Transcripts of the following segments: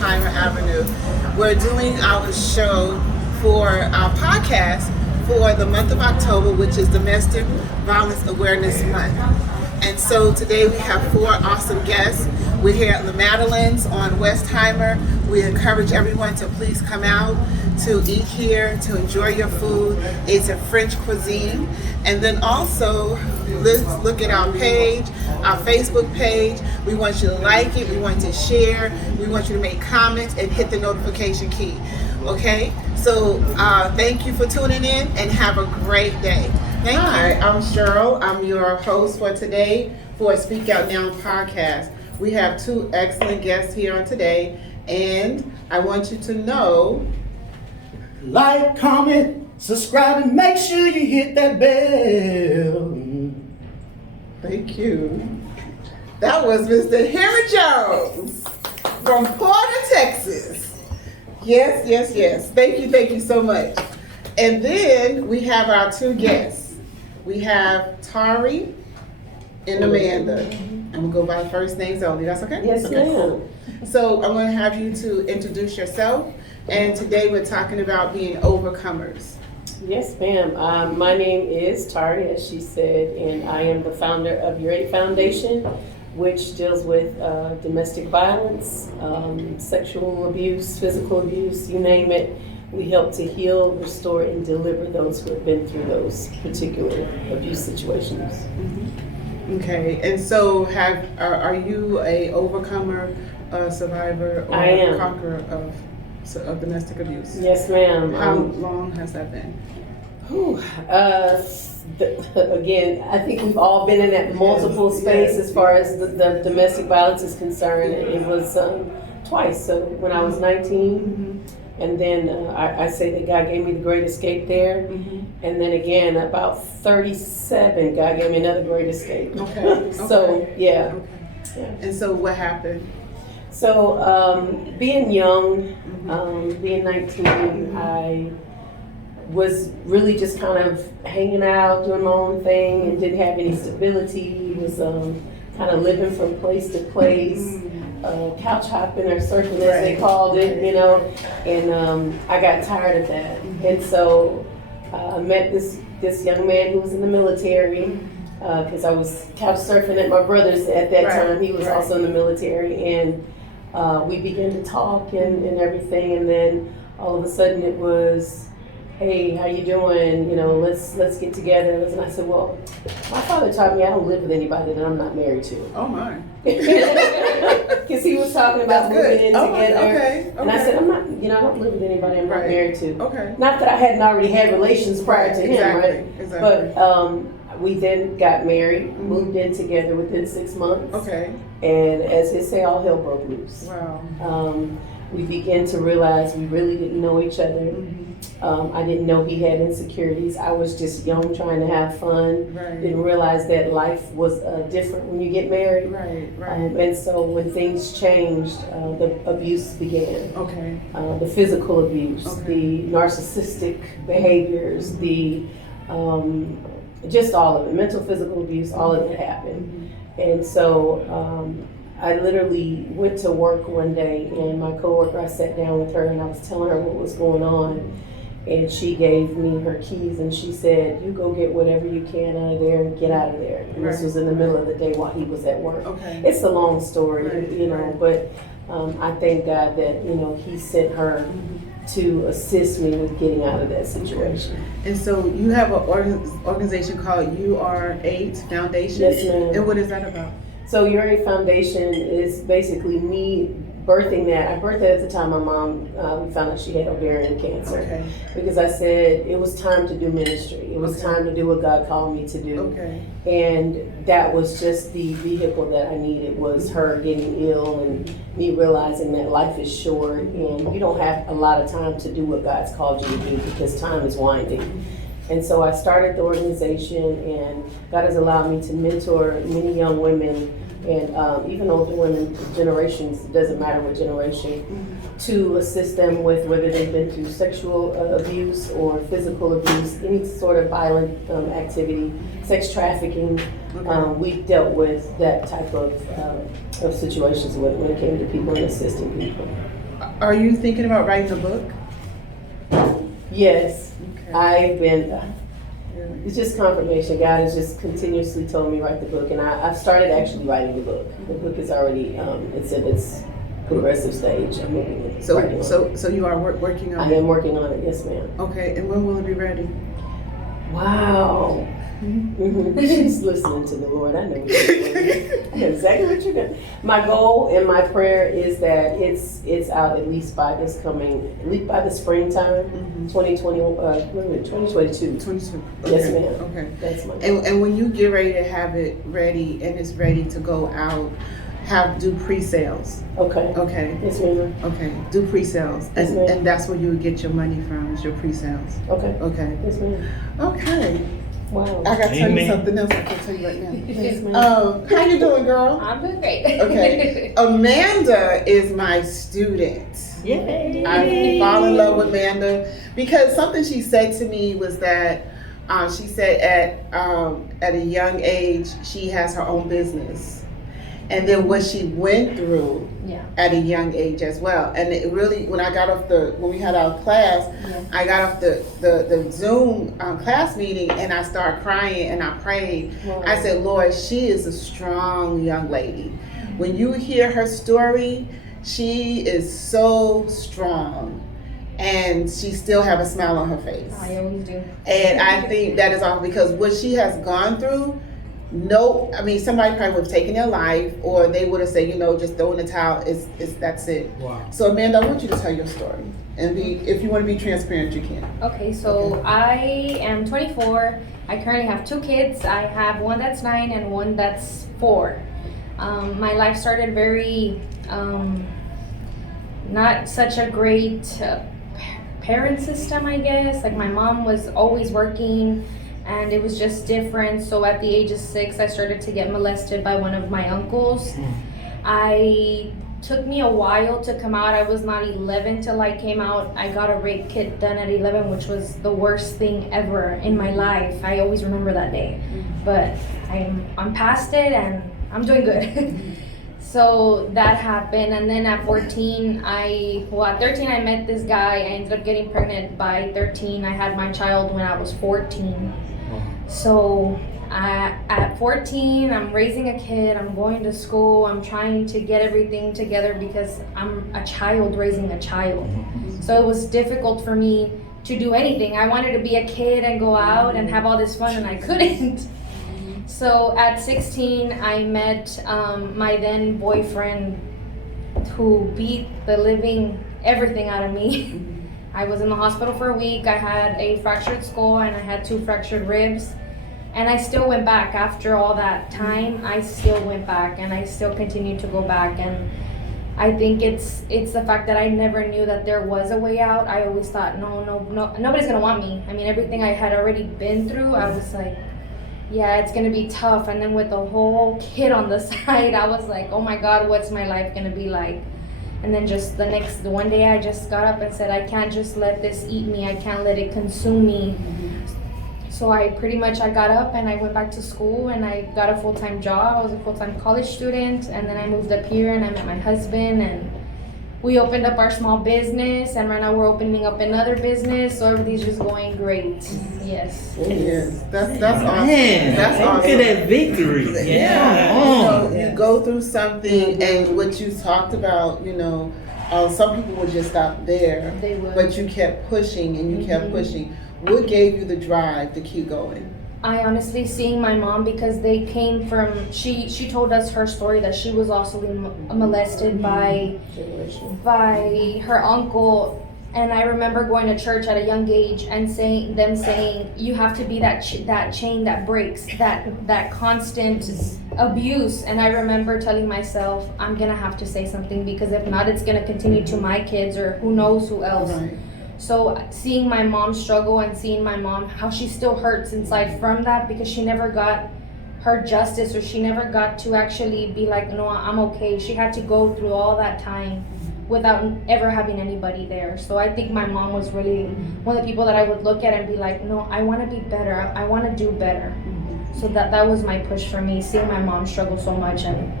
Westheimer Avenue. We're doing our show for our podcast for the month of October, which is Domestic Violence Awareness Month. And so today we have 4 awesome guests. We're here at the Madeleine's on Westheimer. We encourage everyone to please come out to eat here, to enjoy your food. It's a French cuisine. And then also, let's look at our page, our Facebook page. We want you to like it, we want you to share, we want you to make comments and hit the notification key. Okay? So thank you for tuning in and have a great day. Hi, I'm Cheryl. I'm your host for today for SpeakOut Now podcast. We have 2 excellent guests here on today, and I want you to know, like, comment, subscribe, and make sure you hit that bell. Thank you. That was Mr. Henry Jones from Porter, Texas. Yes. Thank you so much. And then we have our 2 guests. We have Tari and Amanda. And we'll go by first names only. That's okay? Yes, okay, ma'am. Cool. So I'm going to have you to introduce yourself. And today we're talking about being overcomers. Yes, ma'am. My name is Tari, as she said, and I am the founder of Your 8 Foundation, which deals with domestic violence, sexual abuse, physical abuse, you name it. We help to heal, restore, and deliver those who have been through those particular abuse situations. Mm-hmm. Okay, and so are you a overcomer, survivor, or I am. conqueror of domestic abuse? Yes, ma'am. How long has that been? Again, I think we've all been in that multiple space as far as the domestic violence is concerned. It was twice. So when I was 19, and then I say that God gave me the great escape there. And then again, about 37, God gave me another great escape. Okay. So, yeah. Okay. And so what happened? So, being young, being 19, I was really just kind of hanging out, doing my own thing, and didn't have any stability. Was kind of living from place to place, couch hopping or surfing, as they called it, you know. And I got tired of that, and so I met this young man who was in the military. Because I was couch surfing at my brother's at that time. He was also in the military, and we began to talk and everything. And then all of a sudden it was, hey, how you doing? You know, let's get together. And I said, well, my father taught me I don't live with anybody that I'm not married to. Oh my! Because he was talking about moving in together. Okay. And I said, I don't live with anybody I'm not married to. Okay. Not that I hadn't already had relations prior to him, right? Exactly. But we then got married, moved in together within 6 months. Okay. And as they say, all hell broke loose. Wow. We began to realize we really didn't know each other. I didn't know he had insecurities. I was just young, trying to have fun. Right. Didn't realize that life was different when you get married. Right. And so when things changed, the abuse began. Okay. The physical abuse, the narcissistic behaviors, the just all of it, mental, physical abuse, all of it happened. And so I literally went to work one day, and my coworker, I sat down with her and I was telling her what was going on. And she gave me her keys and she said, you go get whatever you can out of there and get out of there. And this was in the middle of the day while he was at work. Okay. It's a long story, you know, but I thank God that, you know, he sent her to assist me with getting out of that situation. And so you have an organization called UR8 Foundation? Yes, ma'am. And what is that about? So Your 8 Foundation is basically me birthing that. I birthed that at the time my mom found out she had ovarian cancer. Okay. Because I said it was time to do ministry. It was time to do what God called me to do. Okay. And that was just the vehicle that I needed, was her getting ill and me realizing that life is short and you don't have a lot of time to do what God's called you to do because time is winding. And so I started the organization, and God has allowed me to mentor many young women and even older women, generations, it doesn't matter what generation, to assist them with whether they've been through sexual abuse or physical abuse, any sort of violent activity, sex trafficking. We've dealt with that type of situations when it came to people and assisting people. Are you thinking about writing a book? Yes, Okay. I've been, it's just confirmation. God has just continuously told me write the book, and I've started actually writing the book. The book is already, it's in its progressive stage. I'm moving it. So you are working on I it? am working on it, yes ma'am. Okay, and when will it be ready? Wow. She's listening to the Lord. I know what you're doing. I know exactly what you're doing. My goal and my prayer is that it's out at least by the springtime, 2022. 22. Yes, Okay, ma'am. Okay. That's my goal. And when you get ready to have it ready and it's ready to go out, do pre-sales. Okay. Okay. Yes, ma'am. Okay. Do pre-sales. Yes, ma'am. And that's where you would get your money from, is your pre-sales. Okay. Okay. Yes, ma'am. Okay. Wow. I gotta tell you Amen. something else I can tell you right now. Yes, ma'am. How you doing, girl? I'm doing great. Okay. Amanda is my student. Yay. I fall in love with Amanda because something she said to me was that she said at a young age she has her own business, and then what she went through Yeah. at a young age as well. And it really, when we had our class, Yeah. I got off the Zoom class meeting and I started crying and I prayed. Wow. I said, Lord, she is a strong young lady. When you hear her story, she is so strong and she still have a smile on her face. I always do. And I think that is all because what she has gone through, somebody probably would have taken their life, or they would have said, just throw in the towel. That's it. Wow. So Amanda, I want you to tell your story, and if you want to be transparent, you can. Okay, so I am 24. I currently have 2 kids. I have one that's 9 and one that's 4. My life started very not such a great parent system, I guess. Like my mom was always working, and it was just different. So at the age of 6, I started to get molested by one of my uncles. Took me a while to come out. I was not 11 till I came out. I got a rape kit done at 11, which was the worst thing ever in my life. I always remember that day. But I'm past it and I'm doing good. So that happened, and then at 13, at 13 I met this guy. I ended up getting pregnant by 13. I had my child when I was 14. So at 14, I'm raising a kid, I'm going to school, I'm trying to get everything together because I'm a child raising a child. So it was difficult for me to do anything. I wanted to be a kid and go out and have all this fun, and I couldn't. So at 16, I met my then boyfriend, who beat the living everything out of me. I was in the hospital for a week. I had a fractured skull and I had 2 fractured ribs. And I still went back after all that time. I still went back and I still continued to go back. And I think it's the fact that I never knew that there was a way out. I always thought, no, nobody's gonna want me. I mean, everything I had already been through, I was like, yeah, it's gonna be tough. And then with the whole kid on the side, I was like, oh my God, what's my life gonna be like? And then just the one day I just got up and said, I can't just let this eat me. I can't let it consume me. So I got up and I went back to school and I got a full-time job. I was a full-time college student, and then I moved up here and I met my husband and we opened up our small business, and right now we're opening up another business, so everything's just going great. Yes. Yes, that's awesome. Man, That's look awesome. at that victory. Yeah. You go through something, and what you talked about, some people would just stop there. They would. But you kept pushing and you kept pushing. What gave you the drive to keep going? I honestly, seeing my mom, because they came from, she told us her story that she was also molested by her uncle. And I remember going to church at a young age and saying, you have to be that chain that breaks, that constant abuse. And I remember telling myself, I'm gonna have to say something, because if not, it's gonna continue to my kids or who knows who else. Right. So seeing my mom struggle and seeing my mom, how she still hurts inside from that, because she never got her justice, or she never got to actually be like, no, I'm okay. She had to go through all that time without ever having anybody there. So I think my mom was really one of the people that I would look at and be like, no, I want to be better. I want to do better. So that was my push for me, seeing my mom struggle so much and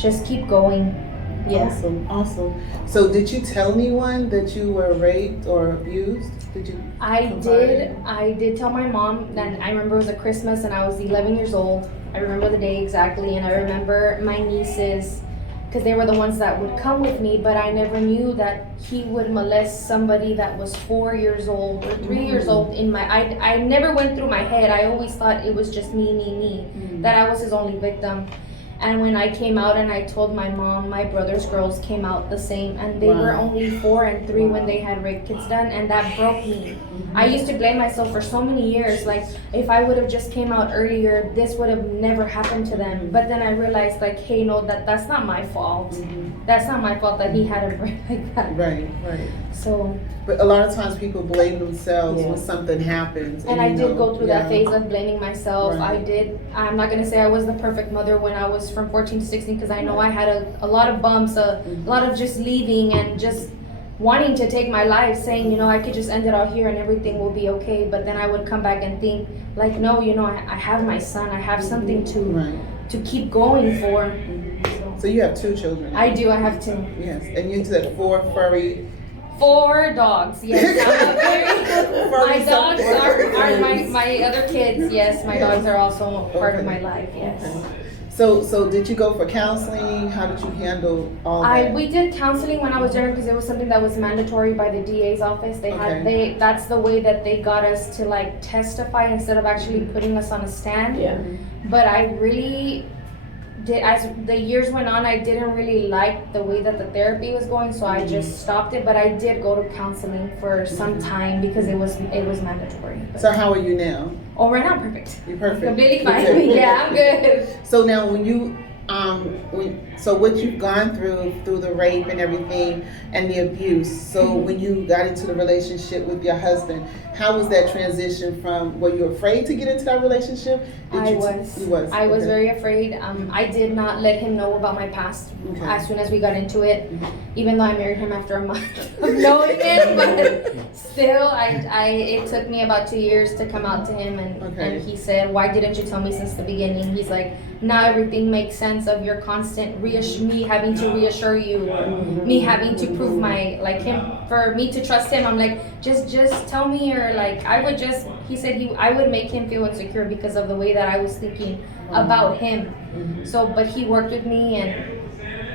just keep going. Yes. Awesome. So did you tell anyone that you were raped or abused? Did you? I did tell my mom. That I remember it was a Christmas and I was 11 years old. I remember the day exactly, and I remember my nieces, because they were the ones that would come with me, but I never knew that he would molest somebody that was 4 years old or 3 years old. I never went through my head. I always thought it was just me, that I was his only victim. And when I came out and I told my mom, my brother's girls came out the same, and they were only 4 and 3 when they had rape kits done, and that broke me. I used to blame myself for so many years, like if I would have just came out earlier, this would have never happened to them. But then I realized, like, hey, no, that's not my fault. That's not my fault that he had a rape like that. Right. So. But a lot of times people blame themselves when something happens. And I did go through that phase of blaming myself. Right. I'm not gonna say I was the perfect mother when I was from 14 to 16, because I know I had a lot of bumps, a lot of just leaving and just wanting to take my life, saying, I could just end it out here and everything will be okay. But then I would come back and think, like, no, I have my son. I have something to keep going for. So you have 2 children. I do. I have 2. Yes, and you said 4 furry. 4 dogs. Yes, my dogs are my other kids. Yes, my dogs are also part of my life. Yes. Okay. So did you go for counseling? How did you handle all that? We did counseling when I was younger, because it was something that was mandatory by the DA's office. That's the way that they got us to, like, testify instead of actually putting us on a stand. Yeah. But I really did, as the years went on, I didn't really like the way that the therapy was going, so I just stopped it. But I did go to counseling for some time because it was mandatory. But. So how are you now? Oh, right now, perfect. You're perfect. Completely fine. Yeah, I'm good. So now, when you so what you've gone through the rape and everything and the abuse. So when you got into the relationship with your husband, how was that transition from? Were you afraid to get into that relationship? I was very afraid. I did not let him know about my past as soon as we got into it, even though I married him after a month of knowing it. But still, it took me about 2 years to come out to him, and he said, "Why didn't you tell me since the beginning?" He's like, "Now everything makes sense of your constant me having to reassure you, or me having to prove for me to trust him." I'm like, just tell me, or like he said I would make him feel insecure because of the way that I was thinking about him. So, but he worked with me, and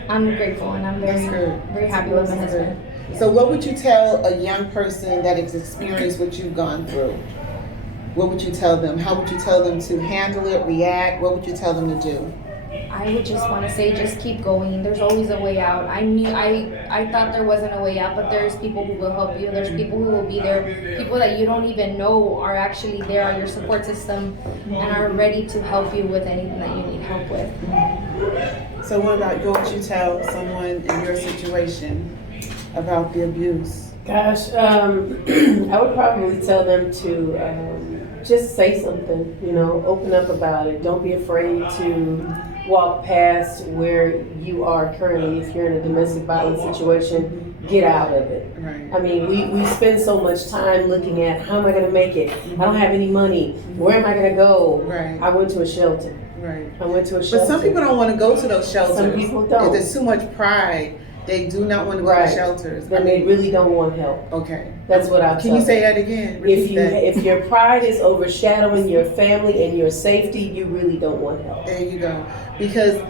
I'm grateful, and I'm very happy with my husband. So what would you tell a young person that has experienced what you've gone through? What would you tell them? How would you tell them to handle it, react? What would you tell them to do? I would just want to say, just keep going. There's always a way out. I thought there wasn't a way out, but there's people who will help you. There's people who will be there. People that you don't even know are actually there, are your support system, and are ready to help you with anything that you need help with. So what would you tell someone in your situation about the abuse? Gosh, I would probably tell them to just say something, open up about it. Don't be afraid to walk past where you are currently. If you're in a domestic violence situation, get out of it. Right. I mean, we spend so much time looking at, how am I going to make it? I don't have any money. Where am I going to go? Right. I went to a shelter. Right. But some people don't want to go to those shelters. Some people don't. There's too much pride. They do not want to go to shelters. Then they really don't want help. Okay. That's what I'll tell Can you say that again? If your pride is overshadowing your family and your safety, you really don't want help. There you go. Because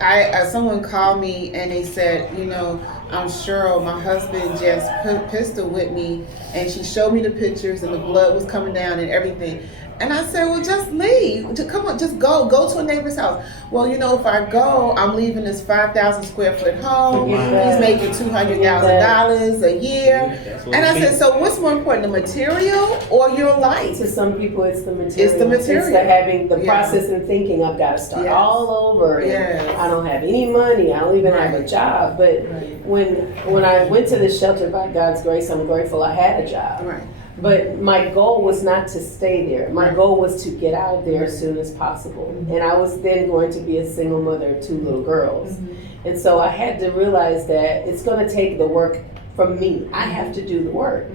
someone called me and they said, I'm Cheryl, my husband just pistol with me, and she showed me the pictures and the blood was coming down and everything. And I said, well, just leave. Come on, just go to a neighbor's house. Well, if I go, I'm leaving this 5,000 square foot home. He's making $200,000 a year. And I said, so what's more important, the material or your life? To some people, it's the material. It's the material. It's the having the process and thinking, I've got to start all over. And I don't have any money. I don't even have a job. But when I went to the shelter, by God's grace, I'm grateful I had a job. Right. But my goal was not to stay there. My goal was to get out of there as soon as possible. And I was then going to be a single mother of 2 little girls. And so I had to realize that it's going to take the work from me. I have to do the work.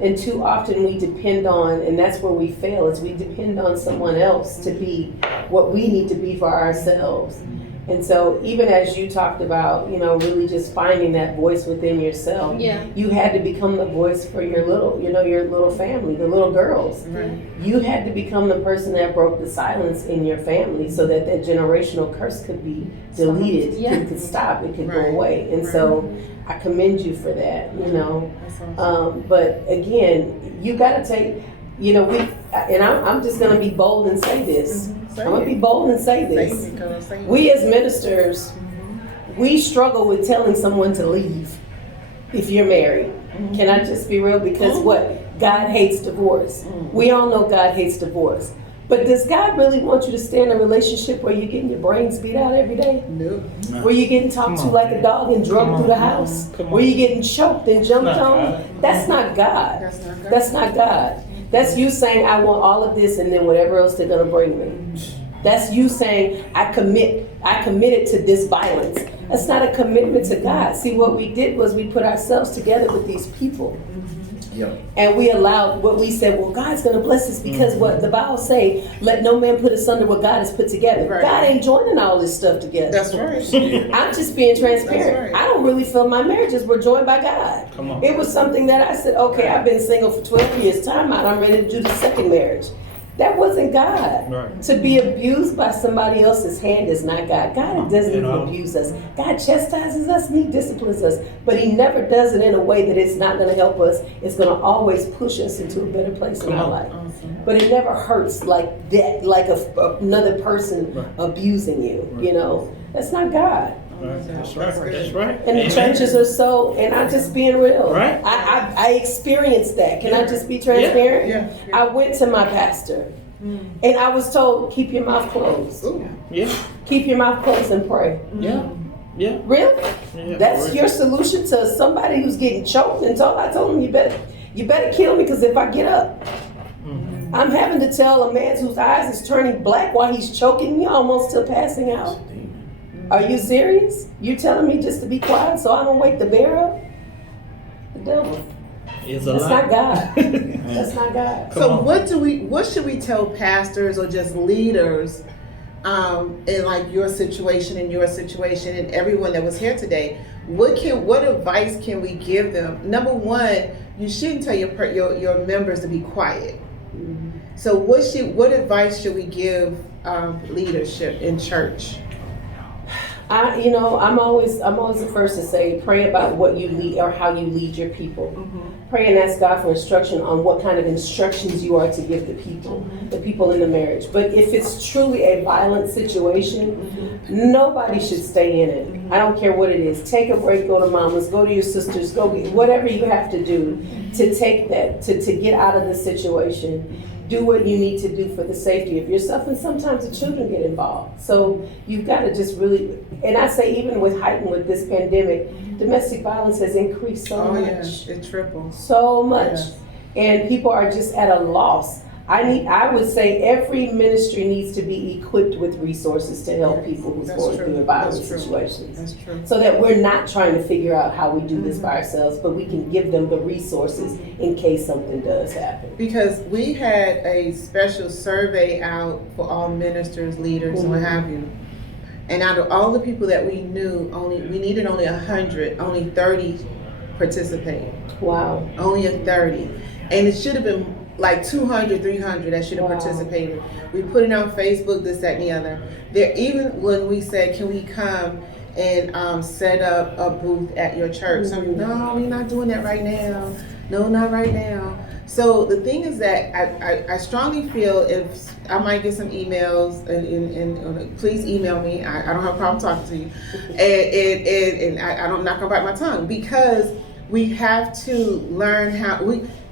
And too often we depend on, and that's where we fail, is we depend on someone else to be what we need to be for ourselves. And so even as you talked about, really just finding that voice within yourself, you had to become the voice for your little family, the little girls. Right. You had to become the person that broke the silence in your family so that generational curse could be deleted, it could stop, it could go away. And so I commend you for that, That's awesome. But again, you got to take, I'm just going to be bold and say this. I'm going to be bold and say this. We as ministers, we struggle with telling someone to leave if you're married. Can I just be real? Because what? God hates divorce. We all know God hates divorce. But does God really want you to stay in a relationship where you're getting your brains beat out every day? No. Where you're getting talked to like a dog and drugged through the house? Where you're getting choked and jumped on? That's not God. That's not God. That's you saying, I want all of this and then whatever else they're going to bring me. That's you saying, I committed to this violence. That's not a commitment to God. See, what we did was we put ourselves together with these people. And we allowed what we said, well, God's going to bless us because what the Bible say, let no man put asunder what God has put together. Right. God ain't joining all this stuff together. That's right. I'm just being transparent. Right. I don't really feel my marriages were joined by God. Come on. It was something that I said, okay, I've been single for 12 years. Time out. I'm ready to do the second marriage. That wasn't God. Right. To be abused by somebody else's hand is not God. God doesn't even abuse us. God chastises us and He disciplines us. But He never does it in a way that it's not going to help us. It's going to always push us into a better place in our life. Awesome. But it never hurts like that, like another person abusing you. That's not God. That's right. And the churches are so, and I'm just being real. Right. I experienced that. Can I just be transparent? Yeah. I went to my pastor and I was told, keep your mouth closed. Keep your mouth closed and pray. Yeah. Really? Yeah. That's your solution to somebody who's getting choked and told? I told him, you better kill me because if I get up, I'm having to tell a man whose eyes is turning black while he's choking me almost to passing out. Are you serious? You telling me just to be quiet so I don't wake the bear up? The devil. That's not God. That's not God. So what should we tell pastors or just leaders in like your situation and everyone that was here today? What advice can we give them? Number one, you shouldn't tell your members to be quiet. So what advice should we give leadership in church? I'm always the first to say, pray about what you lead or how you lead your people. Pray and ask God for instruction on what kind of instructions you are to give the people in the marriage. But if it's truly a violent situation, nobody should stay in it. I don't care what it is. Take a break, go to mama's, go to your sisters, go whatever you have to do to take that, to get out of the situation. Do what you need to do for the safety of yourself, and sometimes the children get involved. So you've got to just really, and I say even with this pandemic, domestic violence has increased so much. Yeah, it tripled. So much. Yes. And people are just at a loss. I would say every ministry needs to be equipped with resources to help people who's going through violent situations. That's true. So that we're not trying to figure out how we do this by ourselves, but we can give them the resources in case something does happen. Because we had a special survey out for all ministers, leaders, and what have you. And out of all the people that we knew, we needed only 100, only 30 participated. Wow. Only 30. And it should have been like 200, 300 that should have participated. We put it on Facebook, this, that, and the other. Even when we said, can we come and set up a booth at your church? Some people, no, we're not doing that right now. No, not right now. So the thing is that I strongly feel if I might get some emails and please email me. I don't have a problem talking to you. And I'm not gonna bite my tongue because we have to learn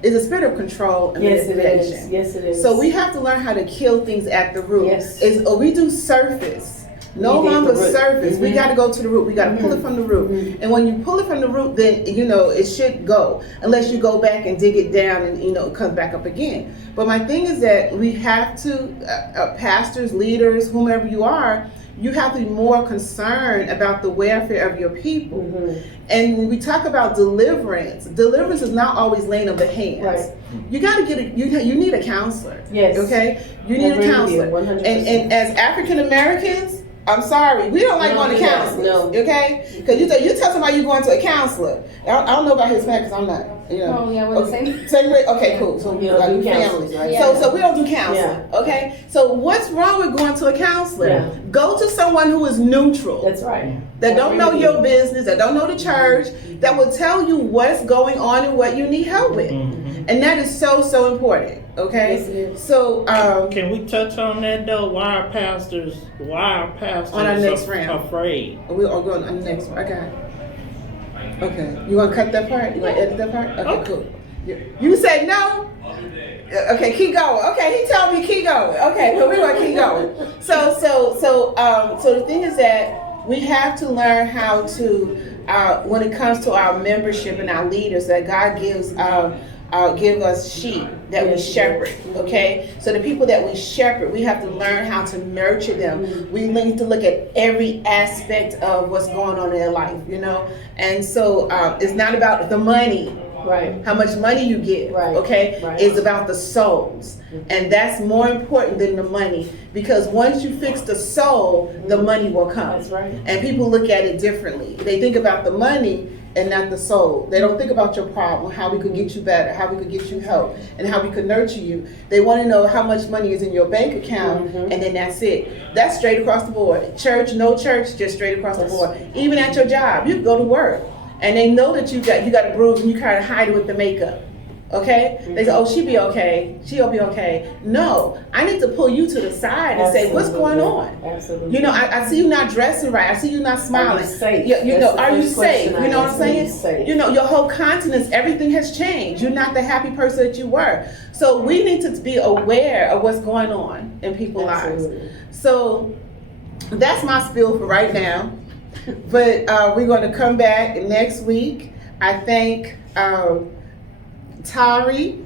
it's a spirit of control and manipulation. Yes, it is. So we have to learn how to kill things at the root. Yes. We do surface. No longer surface. We got to go to the root. We got to pull it from the root. And when you pull it from the root, then it should go. Unless you go back and dig it down and it comes back up again. But my thing is that we have to, pastors, leaders, whomever you are, you have to be more concerned about the welfare of your people. And when we talk about deliverance is not always laying on the hands. Right. You got to get you need a counselor. Yes. Okay? You need a counselor. 100%. And as African Americans, I'm sorry, we don't like going to counselors. No. Okay, because you tell somebody you're going to a counselor. I don't know about his man because I'm not. You know. Oh yeah, we're the same. Same grade. Okay, cool. So We don't do family. counselors, right? Yeah. So we don't do counseling. Yeah. Okay. So what's wrong with going to a counselor? Yeah. Go to someone who is neutral. That's right. That don't know your business, that don't know the church, that will tell you what's going on and what you need help with. And that is so important, okay? Yes, it is. So, Can we touch on that though? Why are pastors On our next round. afraid? we'll go on the next one. Okay. You want to cut that part? You want to edit that part? Okay, cool. You said no? Okay, keep going. Okay, he told me keep going. Okay, well, we're going to keep going. So the thing is that we have to learn how to, when it comes to our membership and our leaders, that God give us sheep that we shepherd, okay? So the people that we shepherd, we have to learn how to nurture them. We need to look at every aspect of what's going on in their life, you know? And so it's not about the money, Right. how much money you get, Right. okay? Right. It's about the souls. And that's more important than the money, because once you fix the soul, the money will come. That's right. And people look at it differently. They think about the money and not the soul. They don't think about your problem, how we could get you better, how we could get you help, and how we could nurture you. They want to know how much money is in your bank account, and then that's it. That's straight across the board. Church, no church, just straight across the board. Even at your job, you go to work, and they know that you got a bruise, and you kind of hide it with the makeup. Okay? They say, oh, she'll be okay. She'll be okay. No, I need to pull you to the side and say, what's going on? Absolutely. You know, I see you not dressing right. I see you not smiling. Are you safe? You know, That's the are you first safe? question You know I what I'm ask. Are you saying? safe? You know, your whole countenance, everything has changed. You're not the happy person that you were. So we need to be aware of what's going on in people's lives. Absolutely. So that's my spiel for right now. But we're going to come back next week. I thank Tari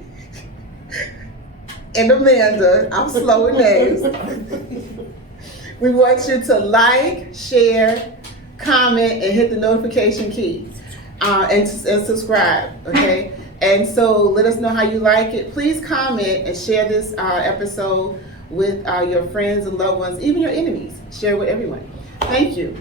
and Amanda. I'm slow in names. We want you to like, share, comment, and hit the notification key, and subscribe. Okay. And so let us know how you like it. Please comment and share this episode with your friends and loved ones, even your enemies. Share with everyone. Thank you.